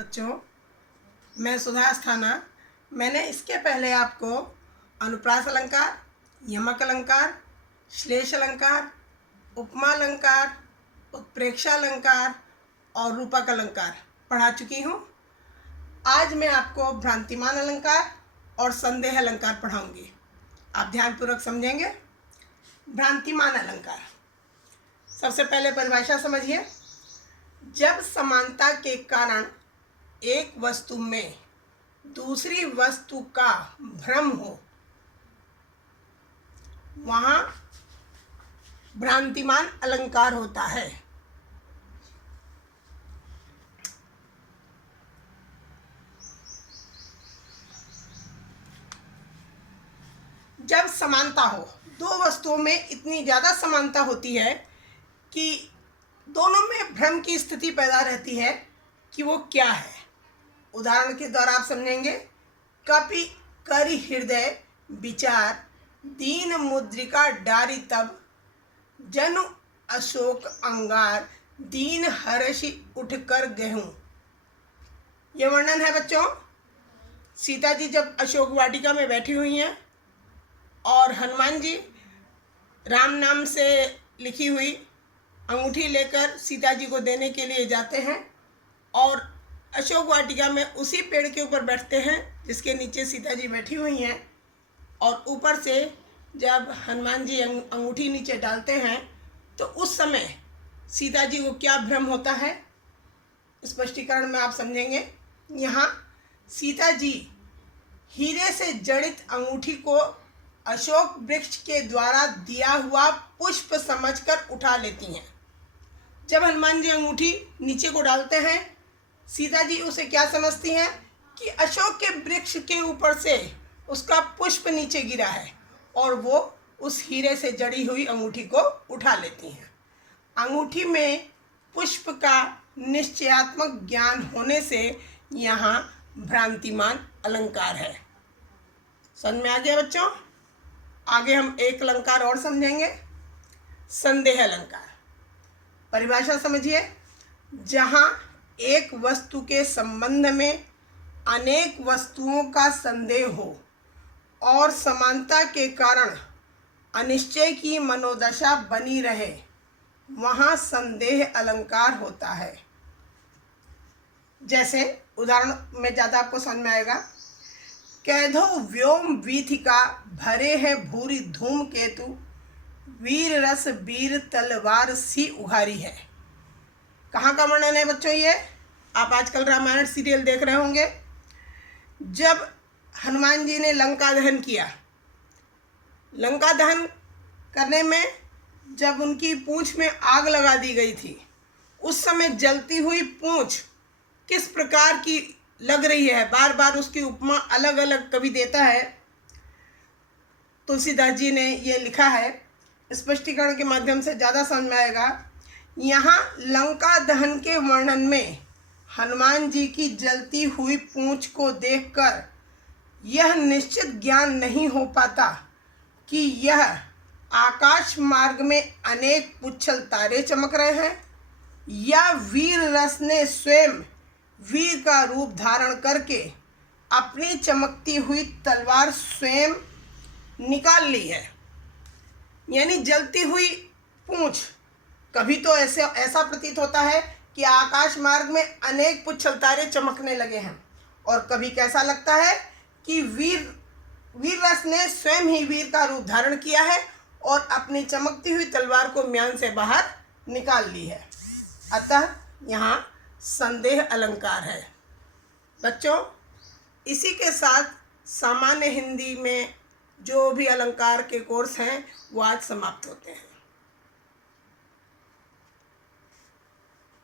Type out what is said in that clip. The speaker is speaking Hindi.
बच्चों, मैं सुधा अस्थाना। मैंने इसके पहले आपको अनुप्रास अलंकार, यमक अलंकार, श्लेष अलंकार, उपमा अलंकार, उत्प्रेक्षा अलंकार और रूपक अलंकार पढ़ा चुकी हूँ। आज मैं आपको भ्रांतिमान अलंकार और संदेह अलंकार पढ़ाऊंगी। आप ध्यानपूर्वक समझेंगे। भ्रांतिमान अलंकार, सबसे पहले परिभाषा समझिए। जब समानता के कारण एक वस्तु में दूसरी वस्तु का भ्रम हो, वहाँ भ्रांतिमान अलंकार होता है। जब समानता हो, दो वस्तुओं में इतनी ज़्यादा समानता होती है कि दोनों में भ्रम की स्थिति पैदा रहती है कि वो क्या है। उदाहरण के द्वारा आप समझेंगे। कपि करि हृदय विचार, दीन मुद्रिका डारी तब, जनु अशोक अंगार, दीन हर्षि उठकर गेहूं। ये वर्णन है बच्चों। सीता जी जब अशोक वाटिका में बैठी हुई हैं और हनुमान जी राम नाम से लिखी हुई अंगूठी लेकर सीता जी को देने के लिए जाते हैं और अशोक वाटिका में उसी पेड़ के ऊपर बैठते हैं जिसके नीचे सीता जी बैठी हुई हैं। और ऊपर से जब हनुमान जी अंगूठी नीचे डालते हैं तो उस समय सीता जी को क्या भ्रम होता है, स्पष्टीकरण में आप समझेंगे। यहाँ सीता जी हीरे से जड़ित अंगूठी को अशोक वृक्ष के द्वारा दिया हुआ पुष्प समझकर उठा लेती हैं। जब हनुमान जी अंगूठी नीचे को डालते हैं, सीता जी उसे क्या समझती हैं कि अशोक के वृक्ष के ऊपर से उसका पुष्प नीचे गिरा है और वो उस हीरे से जड़ी हुई अंगूठी को उठा लेती हैं। अंगूठी में पुष्प का निश्चयात्मक ज्ञान होने से यहाँ भ्रांतिमान अलंकार है। समझ में आ गया बच्चों? आगे हम एक अलंकार और समझेंगे, संदेह अलंकार। परिभाषा समझिए। जहाँ एक वस्तु के संबंध में अनेक वस्तुओं का संदेह हो और समानता के कारण अनिश्चय की मनोदशा बनी रहे, वहाँ संदेह अलंकार होता है। जैसे उदाहरण में ज़्यादा आपको समझ में आएगा। कैधो व्योम वीथिका, भरे हैं भूरी धूम केतु, वीर रस वीर तलवार सी उघारी है। कहाँ का वर्णन है बच्चों? ये आप आजकल रामायण सीरियल देख रहे होंगे। जब हनुमान जी ने लंका दहन किया, लंका दहन करने में जब उनकी पूंछ में आग लगा दी गई थी, उस समय जलती हुई पूंछ किस प्रकार की लग रही है, बार बार उसकी उपमा अलग अलग कवि देता है। तुलसीदास जी ने ये लिखा है, स्पष्टीकरण के माध्यम से ज़्यादा समझ में आएगा। यहाँ लंका दहन के वर्णन में हनुमान जी की जलती हुई पूंछ को देखकर यह निश्चित ज्ञान नहीं हो पाता कि यह आकाश मार्ग में अनेक पुच्छल तारे चमक रहे हैं या वीर रस ने स्वयं वीर का रूप धारण करके अपनी चमकती हुई तलवार स्वयं निकाल ली है। यानी जलती हुई पूंछ, कभी तो ऐसा प्रतीत होता है कि आकाश मार्ग में अनेक पुच्छल तारे चमकने लगे हैं, और कभी कैसा लगता है कि वीर रस ने स्वयं ही वीर का रूप धारण किया है और अपनी चमकती हुई तलवार को म्यान से बाहर निकाल ली है। अतः यहाँ संदेह अलंकार है। बच्चों, इसी के साथ सामान्य हिंदी में जो भी अलंकार के कोर्स हैं वो आज समाप्त होते हैं।